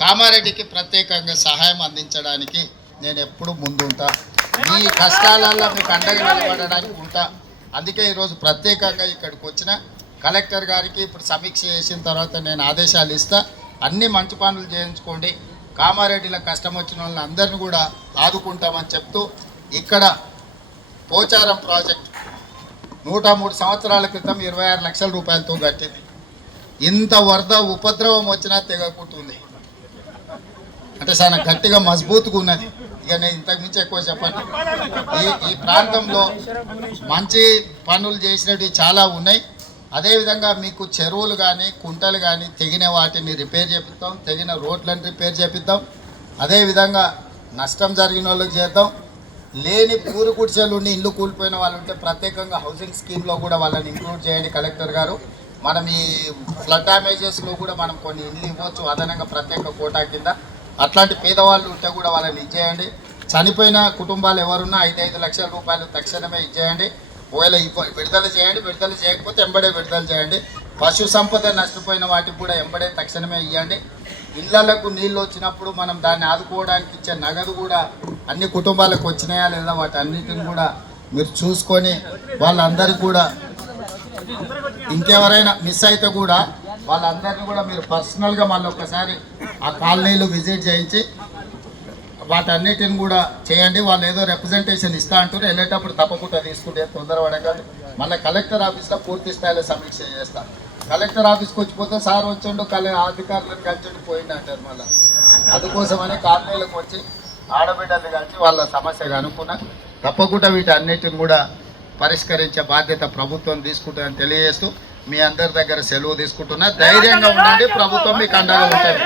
కామారెడ్డికి ప్రత్యేకంగా సహాయం అందించడానికి నేను ఎప్పుడు ముందుంటా. ఈ కష్టాలలో మీకు అండగా నిలబడడానికి ఉంటా. అందుకే ఈరోజు ప్రత్యేకంగా ఇక్కడికి వచ్చిన కలెక్టర్ గారికి ఇప్పుడు సమీక్ష చేసిన తర్వాత నేను ఆదేశాలు ఇస్తా. అన్ని మంచి పనులు చేయించుకోండి, కామారెడ్డిలో కష్టం వచ్చిన వాళ్ళని అందరినీ కూడా ఆదుకుంటామని చెప్తూ, ఇక్కడ పోచారం ప్రాజెక్ట్ 103 సంవత్సరాల క్రితం 26 లక్షల రూపాయలతో కట్టింది. ఇంత వరద ఉపద్రవం వచ్చినా తెగకుంటుంది, అంటే చాలా గట్టిగా మజబూత్గా ఉన్నది. ఇక నేను ఇంతకు మించి ఎక్కువ చెప్పండి. ఈ ప్రాంతంలో మంచి పనులు చేసినవి చాలా ఉన్నాయి. అదేవిధంగా మీకు చెరువులు కానీ కుంటలు కానీ తెగిన వాటిని రిపేర్ చేపిద్దాం, తెగిన రోడ్లను రిపేర్ చేపిద్దాం. అదేవిధంగా నష్టం జరిగిన వాళ్ళకి చేద్దాం. లేని పూరు గుడిసెలు ఉండి ఇల్లు కూలిపోయిన వాళ్ళు ఉంటే ప్రత్యేకంగా హౌసింగ్ స్కీమ్లో కూడా వాళ్ళని ఇంక్లూడ్ చేయండి కలెక్టర్ గారు. మనం ఈ ఫ్లడ్ డ్యామేజెస్లో కూడా మనం కొన్ని ఇల్లు ఇవ్వచ్చు అదనంగా ప్రత్యేక కోటా కింద. అట్లాంటి పేదవాళ్ళు ఉంటే కూడా వాళ్ళని ఇచ్చేయండి. చనిపోయిన కుటుంబాలు ఎవరున్నా 5 లక్షల రూపాయలు తక్షణమే ఇచ్చేయండి. ఒకవేళ విడుదల చేయండి, విడుదల చేయకపోతే ఎంబడే విడుదల చేయండి. పశు సంపద నష్టపోయిన వాటికి కూడా ఎంబడే తక్షణమే ఇవ్వండి. ఇళ్లకు నీళ్ళు వచ్చినప్పుడు మనం దాన్ని ఆదుకోవడానికి ఇచ్చే నగదు కూడా అన్ని కుటుంబాలకు వచ్చినాయా లేదా వాటి అన్నిటిని కూడా మీరు చూసుకొని వాళ్ళందరికీ కూడా, ఇంకెవరైనా మిస్ అయితే కూడా వాళ్ళందరినీ కూడా మీరు పర్సనల్గా మళ్ళీ ఒకసారి ఆ కాలనీలు విజిట్ చేయించి వాటన్నిటిని కూడా చేయండి. వాళ్ళు ఏదో రిప్రజెంటేషన్ ఇస్తా అంటారు, వెళ్ళేటప్పుడు తప్పకుండా తీసుకుంటే తొందరపడకండి. మళ్ళీ కలెక్టర్ ఆఫీస్లో పూర్తి స్థాయిలో సమీక్ష చేస్తాను. కలెక్టర్ ఆఫీస్కి వచ్చిపోతే సార్ వచ్చిండు అధికారులను కలిసి పోయిండు అంటారు. మళ్ళీ అందుకోసమని కాలనీలకు వచ్చి ఆడబిడ్డలు కలిసి వాళ్ళ సమస్య కనుక్కున్నా తప్పకుండా వీటన్నిటిని కూడా పరిష్కరించే బాధ్యత ప్రభుత్వం తీసుకుంటుందని తెలియజేస్తూ మీ అందరి దగ్గర సెలవు తీసుకుంటున్నా. ధైర్యంగా ఉండండి, ప్రభుత్వం మీకు అండగా ఉంటుంది.